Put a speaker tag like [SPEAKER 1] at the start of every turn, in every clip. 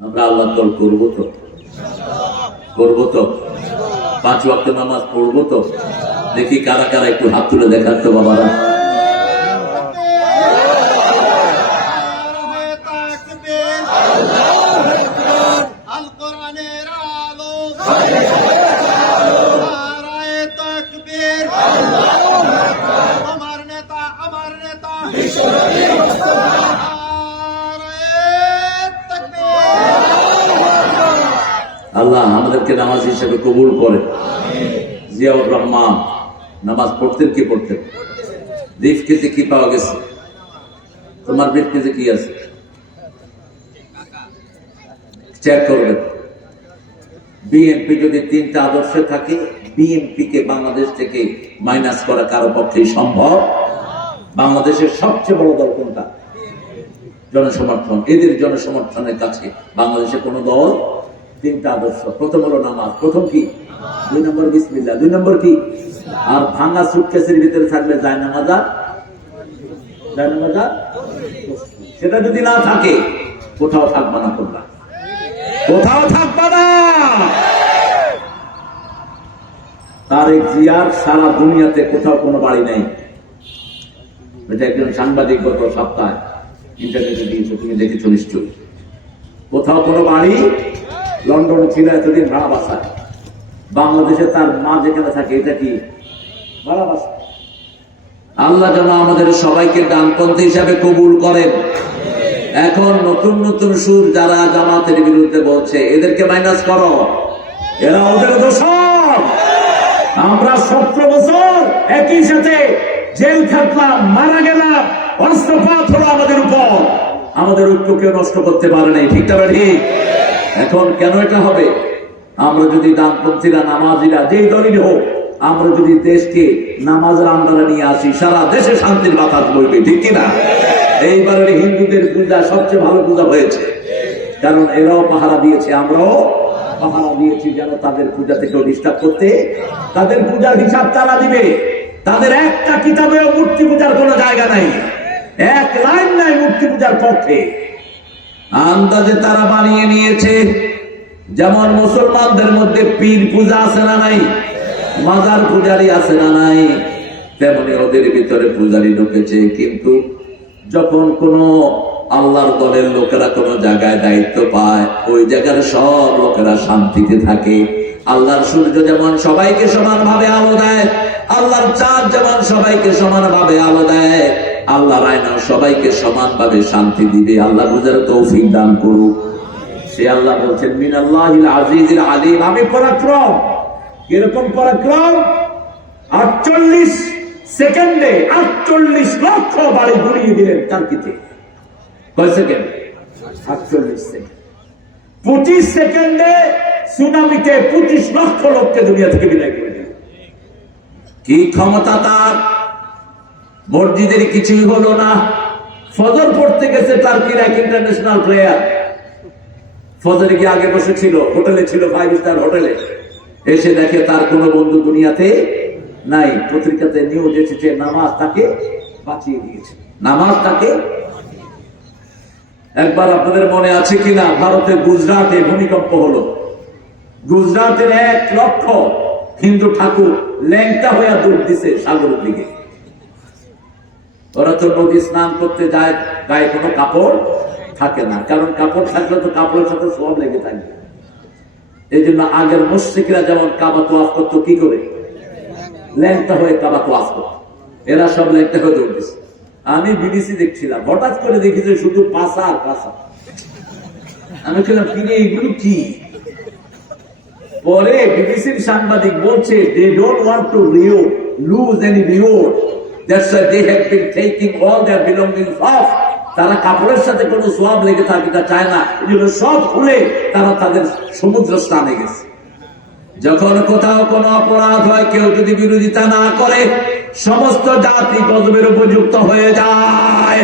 [SPEAKER 1] আমরা আল্লাহ তল করব তো। করব তো। পাঁচ ওয়াক্ত নামাজ পড়ব তো। দেখি কারা কারা একটু হাত তুলে দেখাচ্ছে বাবারা। আল্লাহ আমাদেরকে নামাজ হিসেবে কবুল করে। জিয়াউর রহমান, নামাজ পড়তেন কি পড়তেন? ব্রিফ কেসে কি পাওয়া গেছে? তোমার ব্রিফ কেসে কি আছে? চেক করবেন। বিএনপি যদি তিনটা আদর্শে থাকে বিএনপি কে বাংলাদেশ থেকে মাইনাস করা কারও পক্ষে সম্ভব। বাংলাদেশের সবচেয়ে বড় দল কোনটা? জনসমর্থন। এদের জনসমর্থনের কাছে বাংলাদেশে কোন দল তিনটা আদর্শ প্রথম হলো নামাজ। প্রথম কি? দুই নম্বর বিসমিল্লা দুই নম্বর কি? আর ভাঙা সুটকেসের ভিতরে থাকলে যায় নামাজা যায় নামাজা সেটা যদি না থাকে, কোথাও থাকবা না তোমরা। কোথাও থাকবা না! তারেক জিয়ার সারা দুনিয়াতে কোথাও কোনো বাড়ি নেই। এটা একজন সাংবাদিক গত সপ্তাহে ইন্টারনেটে দিয়েছে, তুমি দেখেছ নিশ্চয়ই। কোথাও কোনো বাড়ি লন্ডনে ছিল এতদিন ভাড়া বাসায় বাংলাদেশে তার মা যেখানে থাকে, এটা কি? ভাড়া বাসা আল্লাহ যেন আমাদের সবাইকে ডানপন্থী হিসাবে কবুল করেন। এখন নতুন নতুন সুর যারা জামাতের বিরুদ্ধে বলছে, এদেরকে মাইনাস করো। এরা ওদের দোষর। আমরা সতেরো বছর একই সাথে জেল খাটলাম, মারা গেলাম, অস্ত্রপাত হলো আমাদের উপর। আমাদের ঐক্যকে নষ্ট করতে পারে নাই, ঠিক না ঠিক এখন কেন এটা হবে? আমরা যদি ডানপন্থীরা নামাজিরা, যেই দলই হোক, আমরা যদি দেশকে নামাজের আন্ডারে নিয়ে আসি, সারা দেশে শান্তির বাতাস বইবে, ঠিক কিনা? এইবারের হিন্দুদের পূজা সবচেয়ে ভালো পূজা হয়েছে। কারণ এরাও পাহারা দিয়েছে, আমরাও পাহারা দিয়েছি যেন তাদের পূজা থেকে ডিস্টার্ব করতে। তাদের পূজার হিসাব তারা দিবে। তাদের একটা কিতাবেও মূর্তি পূজার কোনো জায়গা নাই। এক লাইন নাই মূর্তি পূজার পক্ষে। আন্দাজে তারা বানিয়ে নিয়েছে। যেমন মুসলমানদের মধ্যে পীর পূজা আছে না নাই? মাজার পূজারি আছে না নাই? তেমনি ওদের ভিতরে পূজারি ঢুকেছে। কিন্তু যখন কোন আল্লাহর দলের লোকেরা কোন জায়গায় দায়িত্ব পায়, ওই জায়গার সব লোকেরা শান্তিতে থাকে। আল্লাহর সূর্য যেমন সবাইকে সমানভাবে আলো দেয়, আল্লাহর চাঁদ যেমন সবাইকে সমানভাবে আলো দেয় আল্লাহ রায়না সবাইকে সমানভাবে শান্তি দিবে। আল্লাহ বুঝার তৌফিক দান করুক। সে আল্লাহ বলছেন মিনাল্লাহিল আজিজিল আলিম আমি পরাক্রম। কীরকম পরাক্রম? আটচল্লিশ সেকেন্ডে আটচল্লিশ লক্ষ বাড়ি ঘুরিয়ে দিলেন টার্কিতে কয় সেকেন্ড? আটচল্লিশ সেকেন্ড। পঁচিশ সেকেন্ডে সুনামিতে পঁচিশ লক্ষ লোককে দুনিয়া থেকে বিদায় করে দিল কি ক্ষমতা তার? মসজিদের কিছুই হলো না। ফজর পড়তে গেছে টার্কির এক ইন্টারন্যাশনাল প্লেয়ার ফজরে গিয়ে আগে বসে ছিল, হোটেলে ছিল ফাইভ স্টার হোটেলে। এসে দেখে তার কোনো বন্ধু দুনিয়াতে নাই। পত্রিকাতে নিউজ এসেছে নামাজ তাকে বাঁচিয়ে দিয়েছে। নামাজ তাকে একবার আপনাদের মনে আছে কিনা? ভারতের গুজরাটে ভূমিকম্প হলো। গুজরাটের এক লক্ষ হিন্দু ঠাকুর ল্যাংটা হয়ে দূর দিছে সাগরের দিকে। ওরা তো নদী স্নান করতে যায়, গায়ে কোনো কাপড় থাকে না। কারণ কাপড় থাকলে তো কাপড়ের সাথে সব লেগে থাকবে এই জন্য আগের মুশ্রিকরা যেমন কাবা তোয়াফ করতো, কি করে? ল্যাংটা হয়ে কাবা তোয়াফ করতো। এরা সব ল্যাংটা হয়ে দৌড়তেছে আমি বিবিসি দেখছিলাম। হঠাৎ করে দেখেছি শুধু পাশা আর পাশা আমি ছিলাম ফিরে এইগুলো কি? পরে বিবিসির সাংবাদিক বলছে they don't want to really lose any reward That's why they have been taking all their belongings off. তারা কাপড়ের সাথে কোনো সোয়াব লেগে থাকে, তা চায় না। এগুলো সব খুলে তারা তাদের সমুদ্র স্নানে গেছে। যখন কোথাও কোনো অপরাধ হয়, কেউ যদি বিরোধিতা না করে, সমস্ত জাতি গজবের উপযুক্ত হয়ে যায়।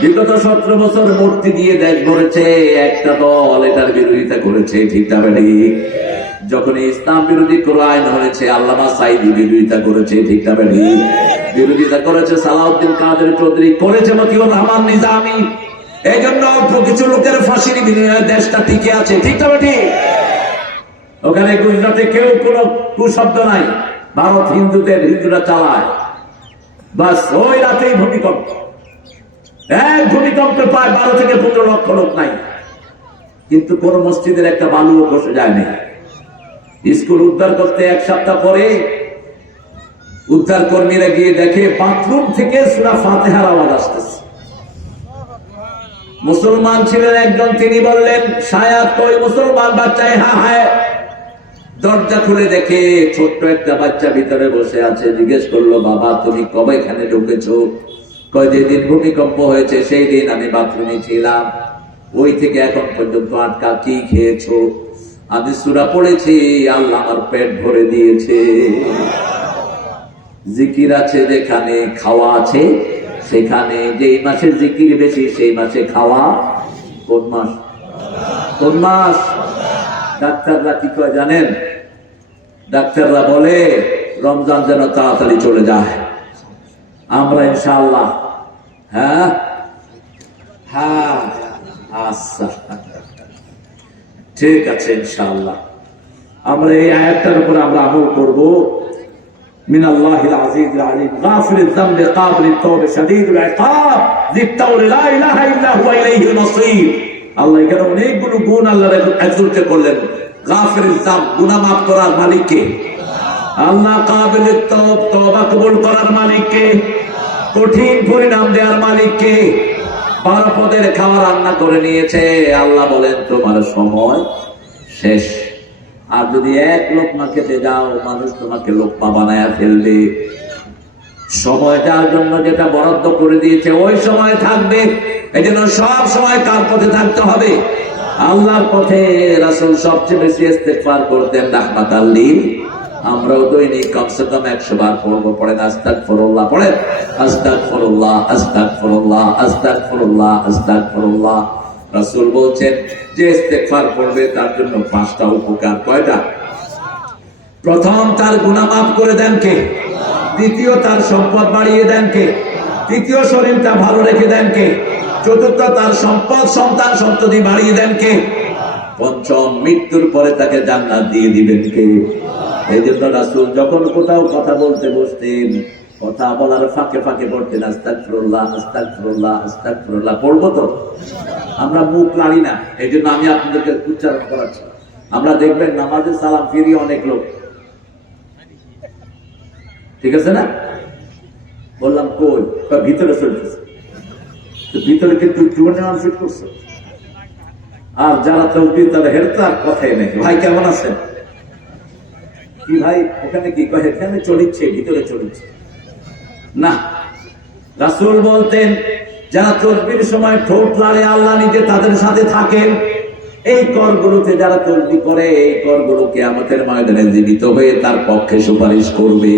[SPEAKER 1] বিগত সতেরো বছর মূর্তি দিয়ে দেশ ভরেছে একটা দল এটার বিরোধিতা করেছে, ঠিক তাহলে যখন ইসলাম বিরোধী কোন আইন হয়েছে, আল্লামা সাইদি বিরোধিতা করেছে, ঠিক না বিরোধিতা করেছে সালাউদ্দিন কাদের চৌধুরী, করেছে মতিউর রহমান নিজামী। এই জন্য অল্প কিছু লোকের ফাঁসির বিনিময়ে দেশটা টিকে আছে, ঠিক তবে ঠিক ওখানে গুজরাটে কেউ কোন কুশব্দ নাই। ভারত হিন্দুদের হিন্দুরা চালায়। বাস ওই রাতেই ভূমিকম্প। এক ভূমিকম্পে প্রায় বারো থেকে পনেরো লক্ষ লোক নাই। কিন্তু কোন মসজিদের একটা বালুও বসে যায়নি। স্কুল উদ্ধার করতে এক সপ্তাহ পরে উদ্ধার কর্মীরা গিয়ে দেখে বাথরুম থেকে সুরা ফাতেহার আওয়াজ আসতেছে। মুসলমান ছিলেন একজন, তিনি বললেন, সায়াত কই মুসলমান বাচ্চায় হা হায় দরজা খুলে দেখে ছোট্ট একটা বাচ্চা ভিতরে বসে আছে। জিজ্ঞেস করল, বাবা, তুমি কবে এখানে ঢুকেছো? কয় যেদিন ভূমিকম্প হয়েছে? সেই দিন আমি বাথরুমে ছিলাম। ওই থেকে এখন পর্যন্ত আটকা কি খেয়েছো? আমি সুরা পড়েছি, আল্লাহ আমার পেট ভরে দিয়েছে। জিকির আছে যেখানে খাওয়া আছে, সেখানে যেই মাসে জিকির বেশি, সেই মাসে খাওয়া কোন মাস? কোন মাস? ডাক্তাররা কি কয় জানেন? ডাক্তাররা বলে, রমজান যেন তাড়াতাড়ি চলে যায়। আমরা ইনশাল্লাহ হ্যাঁ? হ্যাঁ আচ্ছা। ঠিক আছে ইনশাআল্লাহ আমরা এই আয়াতটার উপরে আমরা আমল করব من الله العزيز العليم غافر الذنب قابل التوب شديد العقاب ذي الطول لا اله الا هو اليه المصير আল্লাহ এখানে অনেকগুলো গুণ আল্লাহ একজুট করলেন গাফির জাম গুনাহ মাফ করার মালিককে আল্লাহ কাবিল তওব তওবা কবুল করার মালিককে কঠিন পরিণাম দেওয়ার মালিককে বারো পদের খাওয়া রান্না করে নিয়েছে। আল্লাহ বলেন, তোমার সময় শেষ। আর যদি এক লোকমা খেতে যাও, মানুষ তোমাকে লোকমা বানায় ফেলবে। সময় যার জন্য যেটা বরাদ্দ করে দিয়েছে, ওই সময় থাকবে। এই জন্য সব সময় কার পথে থাকতে হবে। আল্লাহর পথে রাসূল সবচেয়ে বেশি ইস্তেগফার করতেন রাহমাত আল্লিল আমরাও দৈনিক কমসে কম একশো বার পড়ব পড়েন আস্তাক ফরুল্লাহ পড়েন আস্তাক ফরুল্লাহ আস্তাক ফরুল্লাহ আস্তাক ফরুল্লাহ আস্তাক ফরুল্লাহ রাসূল বলছেন, যে ইস্তেগফার করবে, তার জন্য পাঁচটা উপকার কয়টা? প্রথম, তার গুনাহ মাফ করে দেন কে? দ্বিতীয়, তার সম্পদ বাড়িয়ে দেন কে? তৃতীয়, শরীরটা ভালো রেখে দেন কে? চতুর্থ, তার সম্পদ, সন্তান সন্ততি বাড়িয়ে দেন কে? পঞ্চম, মৃত্যুর পরে তাকে জান্নাত দিয়ে দিবেন কে? যখন কোথাও কথা বলতে বসতেন, কথা বলার ফাঁকে ফাঁকে পড়তেন পড়ব তো? আমরা মুখ না এই জন্য আমি আপনাদেরকে উচ্চারণ করাচ্ছি। আমরা দেখবেন নামাজের সালাম ফিরিয়ে অনেক লোক। ঠিক আছে না? বললাম, কই? ভিতরে চলতেছে। ভিতরে কিন্তু আর যারা তলবি তারা হেরতে আর কথাই নেই। ভাই, কেমন আছেন? কি ভাই ওখানে কি? কয়, এখানে চলিচ্ছে ভিতরে চলিচ্ছে না। রাসূল বলতেন, যারা তসবির সময় ঠোঁট লাড়ে, আল্লাহ নিজে তাদের সাথে থাকেন। এই করগুলোতে যারা তসবি করে, এই করগুলোকে আমাদের ময়দানে জীবিত হয়ে তার পক্ষে সুপারিশ করবে।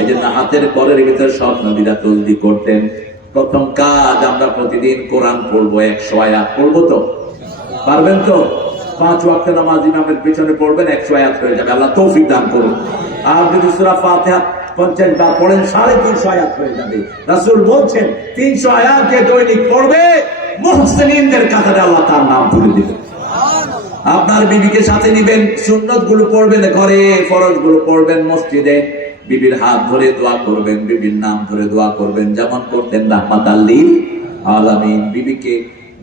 [SPEAKER 1] এই জন্য হাতের করের ভিতরে সব নবীরা তসবি করতেন। প্রথম কাজ আমরা প্রতিদিন কোরআন পড়ব, একশো আয়াত পড়ব তো? পারবেন তো? পাঁচ ওয়াক্ত নামাজ ইমামের পিছনে পড়বেন একশো আয়াত হয়ে যাবে। আল্লাহ তৌফিক দান করুন। আর যদি সুরা ফাতিহা পঞ্চাশ বার পড়েন সাড়ে তিনশো আয়াত হয়ে যাবে। রাসূল বলছেন তিনশো আয়াত যে দৈনিক পড়বে মুহসিনদের কাতারে আল্লাহ তার নাম তুলে দিবে। আপনার বিবিকে সাথে নিবেন সুন্নতগুলো পড়বেন ঘরে ফরজগুলো পড়বেন মসজিদে বিবির হাত ধরে দোয়া করবেন বিবির নাম ধরে দোয়া করবেন যেমন করতেন রাহমাত আল্লিল আলামিন। বিবিকে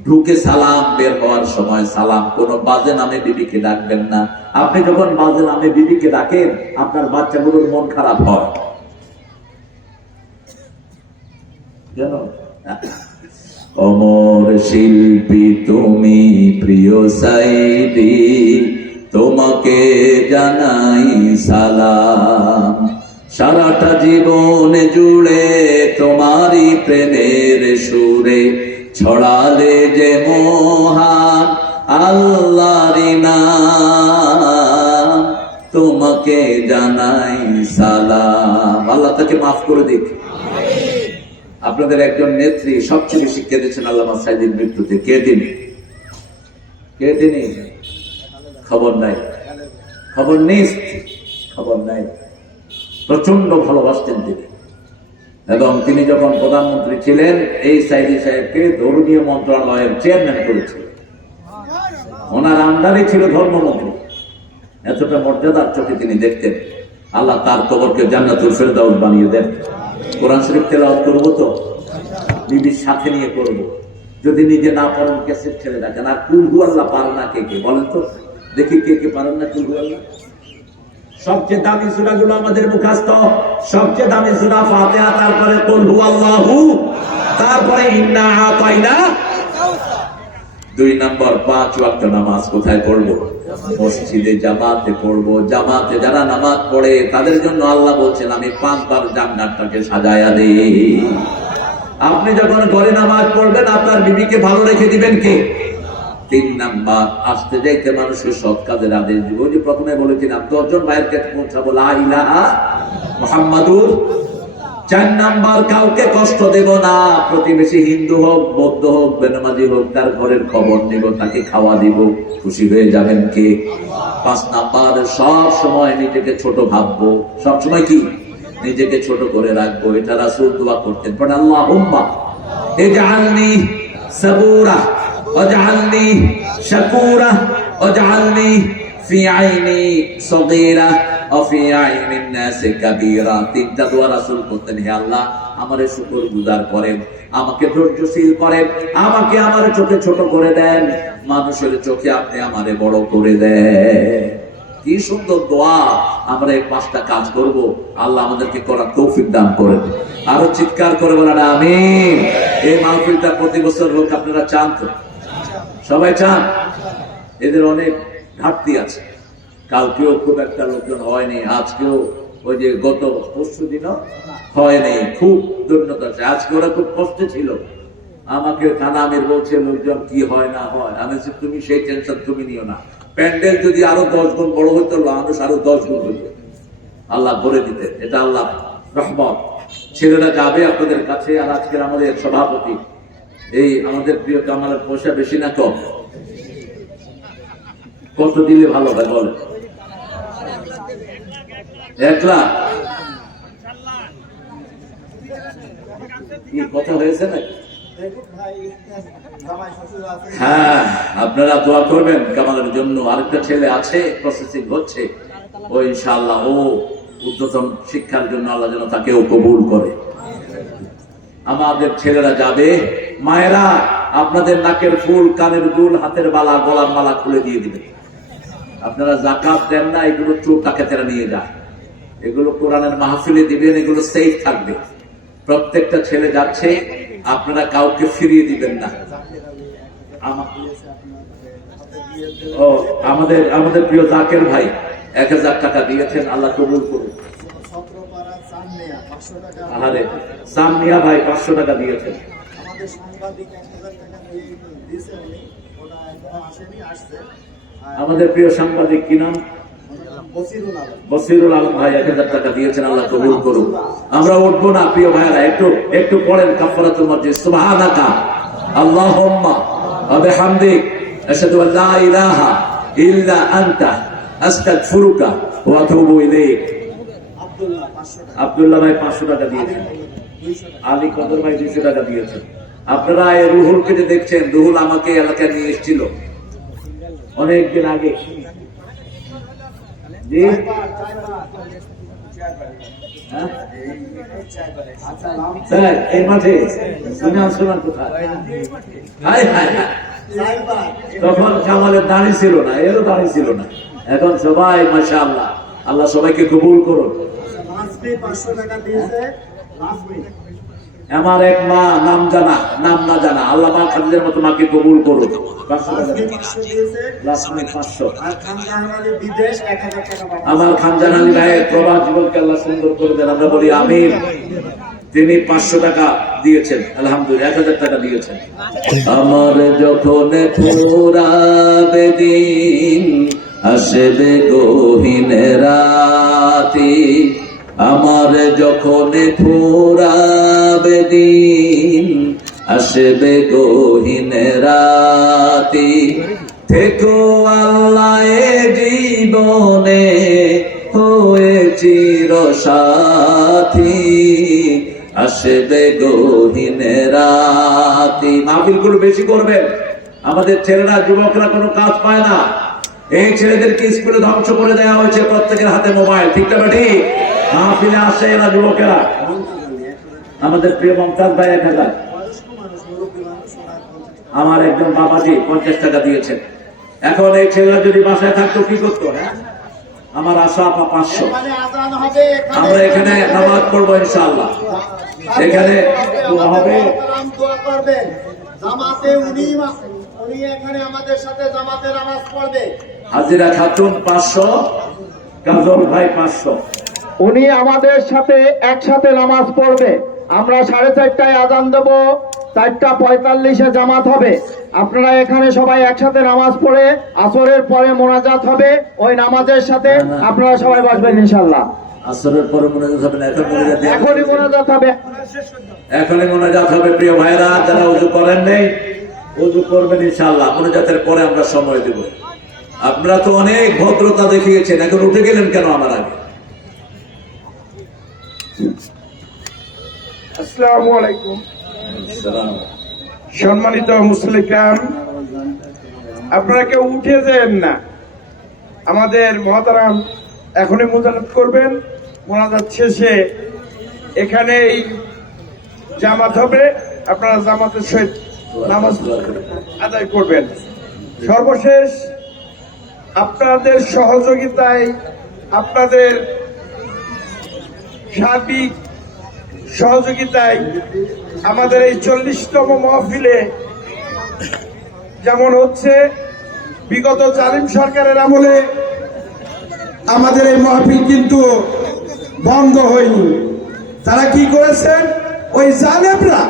[SPEAKER 1] ঢুকে সালাম বের হওয়ার সময় সালাম, কোন বাজে নামে বিবিকে ডাকবেন না। আপনি যখন বাজে নামে বিবিকে ডাকেন, আপনার বাচ্চাগুলোর মন খারাপ হয়। অমর শিল্পী, তুমি প্রিয় সাইদি, তোমাকে জানাই সালাম। সারাটা জীবন জুড়ে তোমারই প্রেমের সুরে ছড়ালে যে মহান আল্লাহরি নাম, তোমাকে জানাই সালাম। আল্লাহ তাকে মাফ করে দিক। আপনাদের একজন নেত্রী সবচেয়ে বেশি কেঁদেছেন আল্লামা সাইদির মৃত্যুতে। কে তিনি? কে তিনি? খবর নাই। খবর নেই। খবর নাই। প্রচণ্ড ভালোবাসতেন তিনি। এবং তিনি যখন প্রধানমন্ত্রী ছিলেন, এই সাইদি সাহেবকে ধর্মীয় মন্ত্রণালয়ের চেয়ারম্যান করেছিলেন। ওনার আন্ডারে ছিল ধর্মমন্ত্রী। এতটা মর্যাদার চোখে তিনি দেখতেন। আল্লাহ তার কবরকে জান্নাতুল ফেরদাউস বানিয়ে দেন। কোরআন শরীফ তেলাওয়াত করব তো? বিবির সাথে নিয়ে করব। যদি নিজে না পারেন, ক্যাসেট ছেড়ে রাখেন। আর কুলহু আল্লাহ পারে না কে কে? বলেন তো। দেখি কে কে পারেন না কুলহু আল্লাহ সবচেয়ে দামি সুরাগুলো আমাদের মুখাস্ত সবচেয়ে দামি সুরা ফাতিহা, তারপরে কুলহু আল্লাহু তারপরে দুই নম্বর, পাঁচ ওয়াক্ত নামাজ কোথায় পড়ব? মসজিদে, জামাতে পড়ব। জামাতে যারা নামাজ পড়ে, তাদের জন্য আল্লাহ বলছেন, আমি পাঁচবার জান্নাতটাকে সাজায়া দে আপনি যখন ঘরে নামাজ পড়বেন, আপনার বিবিকে ভালো রেখে দিবেন কে? তিন নাম্বার, আসতে যাইতে মানুষের সৎ কাজের আদেশ দিব। যে প্রথমে বলেছিলাম দশজন ভাইয়ের কাছে পৌঁছাবো। মোহাম্মদুর চার নাম্বার, কাউকে কষ্ট দেব না। প্রতিবেশী হিন্দু হোক, বৌদ্ধ হোক, বেনামাজি হোক, তার ঘরের খবর নিব, তাকে খাওয়া দিব। খুশি হয়ে যাবেন কে? পাঁচ নাম্বার, সব সময় নিজেকে ছোট ভাববো। সব সময় কি? নিজেকে ছোট করে রাখব। এটা রাসূল দোয়া করতেন। পর আল্লাহ হুম্মা এজআলনি সাবুরা। দোয়া রাসূল করতেন, হে আল্লাহ, আমারে শুকর গুজার করেন, আমাকে ধৈর্যশীল করেন, আমাকে আমার চোখে ছোট করে দেন, মানুষের চোখে আপনি আমারে বড় করে দেন। কি সুন্দর দোয়া, আমরা এই পাঁচটা কাজ করব, আল্লাহ আমাদেরকে করার তৌফিক দান করেন। আরও চিৎকার করে বলেন আমি এই মাহফিলটা প্রতি বছর হোক, আপনারা চান তো। সবাই চান? এদের অনেক ঘাটতি আছে। কালকেও খুব একটা লোকজন হয়নি, আজকেও ওই যে গত পরশু দিনও হয়নি, খুব দুর্নতা আছে। আজকে ওরা খুব কষ্টে ছিল। আমাকে থানা আমির বলছে, লোকজন কি হয় না হয়? আমি তুমি সেই টেনশন তুমি নিও না। প্যান্ডেল যদি আরও দশ গুণ বড় হইতো মানুষ আরও দশ গুণ হইতো। আল্লাহ ভরে দিতে এটা আল্লাহ রহমত। ছেলেরা যাবে আপনাদের কাছে, আর আজকের আমাদের সভাপতি এই আমাদের প্রিয় কামালের পয়সা বেশি না কম? কত দিলে ভালো হয়, বলেন। এক লাখ? কথা হয়েছে হ্যাঁ আপনারা দোয়া করবেন কামালের জন্য। আরেকটা ছেলে আছে প্রসেসিং হচ্ছে। ও ইনশাআল্লাহ, ও শিক্ষার জন্য আল্লাহ যেন তাকেও কবুল করে। আমাদের ছেলেরা যাবে, মায়েরা আপনাদের নাকের ফুল, কানের দুল, হাতের বালা, গলার মালা খুলে দিয়ে দিবেন আপনারা জাকাত দেন না, এগুলো চোর ডাকাতেরা নিয়ে যায়। এগুলো কোরআনের মাহফিলে দিবেন, এগুলো সেফ থাকবে। প্রত্যেকটা ছেলে যাচ্ছে, আপনারা কাউকে ফিরিয়ে দিবেন না। ও, আমাদের আমাদের প্রিয় জাকের ভাই, এক হাজার টাকা দিয়েছেন, আল্লাহ কবুল করুন
[SPEAKER 2] সত্রপাড়া চান নেয়া পাঁচশো টাকা
[SPEAKER 1] আহারে সামনিয়া ভাই পাঁচশো টাকা দিয়েছেন।
[SPEAKER 2] আমাদের সাংবাদিক এক হাজার টাকা দিয়েছে উনি ওটা এখনও আসেনি আসছে।
[SPEAKER 1] আমাদের প্রিয় সাংবাদিক কি নাম?
[SPEAKER 2] বসিরুল আলম।
[SPEAKER 1] ভাই এক হাজার টাকা দিয়েছেন আল্লাহ কবুল করুন আমরা উঠবো না প্রিয় ভাইরা একটু একটু পড়েন কাফারাতুল মসজিদ। সুবহানাকা আল্লাহুম্মা ওয়া বিহামদিক আশহাদু আল লা ইলাহা ইল্লা আনতা আস্তাগফিরুকা ওয়া আতুবু ইলাইক।
[SPEAKER 2] আব্দুল্লাহ
[SPEAKER 1] ভাই পাঁচশো টাকা দিয়েছেন। আলী কদর ভাই দুইশো টাকা দিয়েছেন। আপনারা এই রুহুলকে যে দেখছেন, রুহুল আমাকে এলাকায় নিয়ে এসেছিল। অনেকদিন আগে। হায়। তখন কামালের দাড়ি ছিল না, এরও দাড়ি ছিল না। এখন সবাই মাসা আল্লাহ আল্লাহ সবাইকে কবুল করুন।
[SPEAKER 2] লাসমি পাঁচশো টাকা দিয়েছে লাসমি
[SPEAKER 1] আমার এক মা নাম জানা নাম না জানা। আল্লাহ মা খাদিজের মতো মাকে কবুল করুন। আমার খানজান আলী ভাইয়ের প্রবাস জীবনকে আল্লাহ সুন্দর করে দেন। আমরা বলি আমির তিনি পাঁচশো টাকা দিয়েছেন। আলহামদুলিল্লাহ এক হাজার টাকা দিয়েছেন। আমার যখন ফুরাবে দিন আসবে গহীন রাতি আমার যখন ফুরাবে দিন, আসবে গহীন রাতি। থেকো আল্লাহ জীবনে হয়ে চির সাথী আসবে গহিনে রাতি। মাহফিলগুলো বেশি করবেন। আমাদের ছেলেরা, যুবকরা কোনো কাজ পায় না। এই ছেলেদেরকে স্কুলে ধ্বংস করে দেওয়া হয়েছে প্রত্যেকের হাতে মোবাইল, ঠিক না ঠিক মাহফিলে আসে এরা যুবকেরা। আমাদের প্রিয় মমতাজ ভাই এক হাজার। আমার একজন বাবাজি পঞ্চাশ টাকা দিয়েছেন। এখন এই ছেলেরা যদি বাসায় থাকতো কি করতো হ্যাঁ? আমার আশা আপা পাঁচশো। আমরা এখানে নামাজ পড়ব ইনশাআল্লাহ। এখানে হবে। হাজিরা খাতুন পাঁচশো, কাজল ভাই পাঁচশো।
[SPEAKER 3] উনি আমাদের সাথে একসাথে নামাজ পড়বে। আমরা সাড়ে চারটায় আজান দেব চারটা পঁয়তাল্লিশে জামাত হবে। আপনারা এখানে সবাই একসাথে নামাজ পড়ে আসরের পরে মোনাজাত হবে ওই নামাজের সাথে আপনারা সবাই বসবেন ইনশাল্লাহ
[SPEAKER 1] আসরের পরে মনোজাত হবে না এখন মনোজাত
[SPEAKER 3] এখনই মোনাজাত হবে।
[SPEAKER 1] এখনই মনোজাত হবে প্রিয় ভাইরা যারা উজু করেন নেই উজু করবেন ইনশাআল্লাহ। মনোজাতের পরে আমরা সময় দেব। আপনারা তো অনেক ভদ্রতা দেখিয়েছেন এখন উঠে গেলেন কেন আমার আগে?
[SPEAKER 4] আসসালামু আলাইকুম। সম্মানিত মুসলিকান আপনারা কেউ উঠে যেন না। আমাদের মহাতারাম এখনই মোজানাত করবেন। মোনাজাত শেষে এখানেই জামাত হবে। আপনারা জামাতের সহিত নামাজ আদায় করবেন। সর্বশেষ আপনাদের সহযোগিতায় আপনাদের সার্বিক সহযোগিতায় আমাদের এই চল্লিশতম মহফিলে যেমন হচ্ছে, বিগত জালিম সরকারের আমলে আমাদের এই মহফিল কিন্তু বন্ধ হয়নি। তারা কি করেছেন? ওই জালেমরা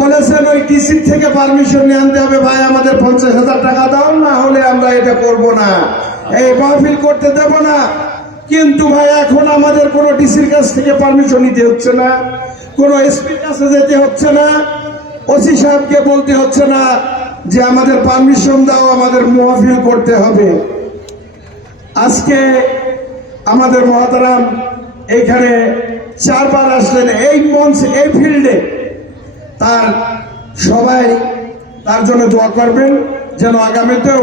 [SPEAKER 4] বলেছেন, ওই ডিসি থেকে পারমিশন নিয়ে আনতে হবে, ভাই, আমাদের পঞ্চাশ হাজার টাকা দাও, না হলে আমরা এটা করব না। এই মাহফিল করতে দেব না। কিন্তু ভাই, এখন আমাদের কোনো ডিসির কাছ থেকে পারমিশন নিতে হচ্ছে না, কোনো এসপির কাছে যেতে হচ্ছে না, ওসি সাহেবকে বলতে হচ্ছে না যে আমাদের পারমিশন দাও, আমাদের মাহফিল করতে হবে। আজকে আমাদের মহাতারাম এখানে চারবার আসলেন, এই মঞ্চে, এই ফিল্ডে তার সবাই তার জন্য দোয়া করবেন, যেন আগামীতেও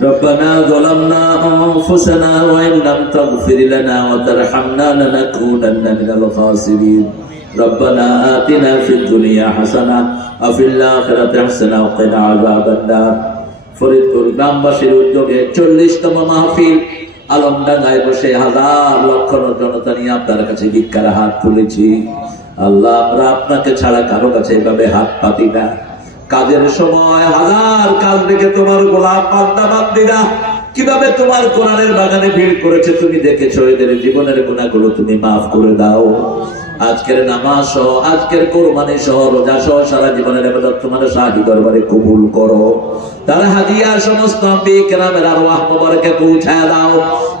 [SPEAKER 1] ربنا ظلمنا أنفسنا وإن لم تغفر لنا وترحمنا لنكونن من الخاسرين ربنا آتنا في الدنيا حسنة وفي الآخرة حسنة وقنا عذاب النار ফরিদপুর গ্রামবাসীর উদ্যোগে চল্লিশতম মাহফিল আলমডাঙ্গায় বসে হাজার লক্ষ জনতা নিয়ে আপনার কাছে ভিক্ষার হাত তুলেছি আল্লাহ আমরা আপনাকে ছাড়া কারো কাছে এভাবে হাত পাতি না কাজের সময় হাজার কাজ রেখে তোমার গোলাপ পান্তা বান্দিরা কীভাবে তোমার কোরআনের বাগানে ভিড় করেছে তুমি দেখেছ? এদের জীবনের গুণাগুলো তুমি মাফ করে দাও। আজকের নামাজ সহ, আজকের কোরবানি সহ, রোজা সহ সারা জীবনের আবাদত তোমার শাহী দরবারে কবুল করো। তার হাদিয়া সমস্ত কেরামের আর মোবারকে পৌঁছায় দাও।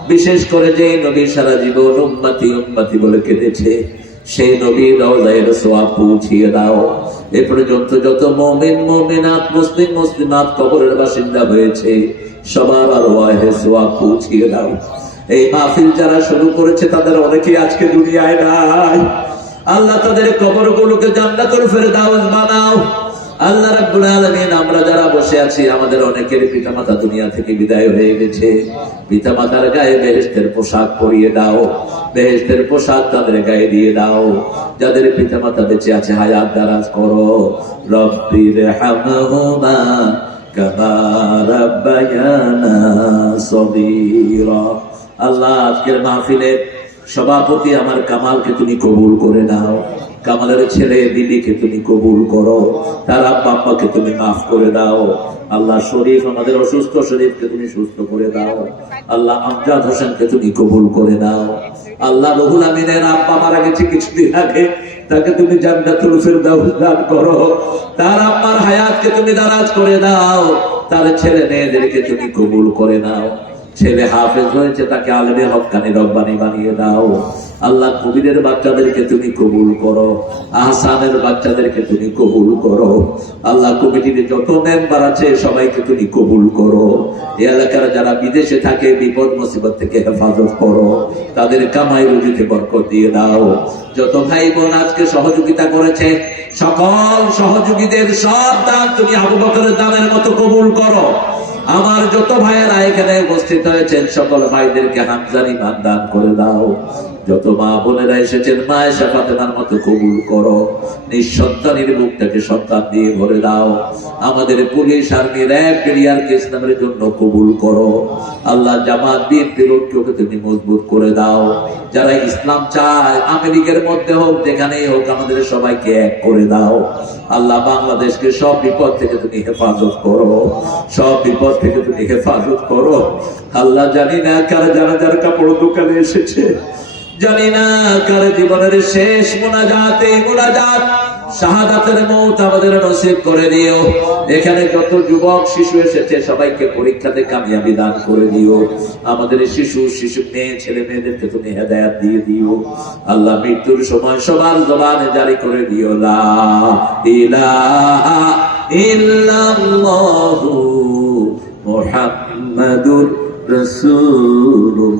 [SPEAKER 1] বিশেষ করে যে নবী সারা জীবন উম্মতি উম্মতি বলে কেঁদেছে। সেই নবী রওজায়ের সোয়াব পৌঁছিয়ে দাও। এ পর্যন্ত যত মমিন, মমিনাত, মুসলিম, মুসলিমাত কবরের বাসিন্দা হয়েছে, সবার আর সোয়াব পৌঁছিয়ে দাও। এই মাহফিল যারা শুরু করেছে, তাদের অনেকেই আজকে দুনিয়ায় নাই। আল্লাহ তাদের কবরগুলোকে জান্নাতুল ফেরদাউস বানাও। আল্লাহ রাব্বুল আলামিন, আমরা যারা বসে আছি, আমাদের অনেকের পিতামাতা দুনিয়া থেকে বিদায় হয়ে গেছে। পিতামাতার গায়ে বেহেশতের পোশাক পরিয়ে দাও। বেহেশতের পোশাক তাদের গায়ে দিয়ে দাও। যাদের পিতামাতা বেঁচে আছে, হায়াত দারাজ করো। রব্বির হামহুমা কামা রাব্বায়ানা সগীরা। আল্লাহ আজকের মাহফিলের সভাপতি আমার কামালকে তুমি কবুল করে নাও। কামালের ছেলে দিদিকে তুমি কবুল করো। তার আব্বা আম্মাকে তুমি মাফ করে দাও। আল্লাহ শরীফ আমাদের অসুস্থ শরীফকে তুমি সুস্থ করে দাও। আল্লাহ আমজাদ হোসেনকে তুমি কবুল করে দাও আল্লাহ রহুল আমিনের আব্বা মারা গেছে কিছুদিন আগে। তাকে তুমি জান্নাতুল ফেরদাউস দান করো। তার আম্মার হায়াতকে তুমি দারাজ করে দাও। তার ছেলে মেয়েদেরকে তুমি কবুল করে নাও। ছেলে হাফেজ হয়েছে, তাকে আলমে হকানি রব্বানি বানিয়ে দাও। আল্লাহ কবিরের বাচ্চাদেরকে তুমি কবুল করো, আহসানের বাচ্চাদেরকে তুমি কবুল করো। আল্লাহ কমিটির যত মেম্বার আছে, সবাইকে তুমি কবুল করো। এই এলাকার যারা বিদেশে থাকে, বিপদ মুসিবত থেকে হেফাজত করো। তাদের কামাই রুজিতে বরকত দিয়ে দাও। যত ভাই বোন আজকে সহযোগিতা করেছে, সকল সহযোগীদের সব দান তুমি আবু বকরের দানের মতো কবুল করো। আমার যত ভাইয়েরা এখানে উপস্থিত হয়েছেন সকল ভাইদেরকে হামজানি দান করে দাও। যত মা বোনেরা এসেছেন মা এসা ফাতেমার মতো কবুল করো। নিঃসন্তানের মুখটাকে সন্তান দিয়ে ভরে দাও। আমাদের পুলিশ আর্মি র্যাব ক্যারিয়ারকে ইসলামের জন্য কবুল করো। আল্লাহ জামাত বিএনপির ঐক্যকে তুমি মজবুত করে দাও। যারা ইসলাম চায়, আমেরিকার মধ্যে হোক, যেখানেই হোক, আমাদের সবাইকে এক করে দাও। আল্লাহ বাংলাদেশকে সব বিপদ থেকে তুমি হেফাজত করো। সব বিপদ থেকে তুমি হেফাজত করো। আল্লাহ জানি না কারা যারা যার কাপড় দোকানে এসেছে। জানি না কার জীবনের শেষ মোনাজাত, এই মোনাজাত শাহাদাতের মৌত আমাদের নসিব করে দিও। এখানে যত যুবক, শিশু এসেছে, সবাইকে পরীক্ষাতে কামিয়াবি দান করে দিও। আমাদের শিশু শিশু মেয়ে, ছেলে মেয়েদেরকে তুমি হেদায়াত দিয়ে দিও। আল্লাহ মৃত্যুর সময় সবার জবানে জারি করে দিও, লা ইলাহা ইল্লাল্লাহু মুহাম্মাদুর রাসূলুল্লাহ।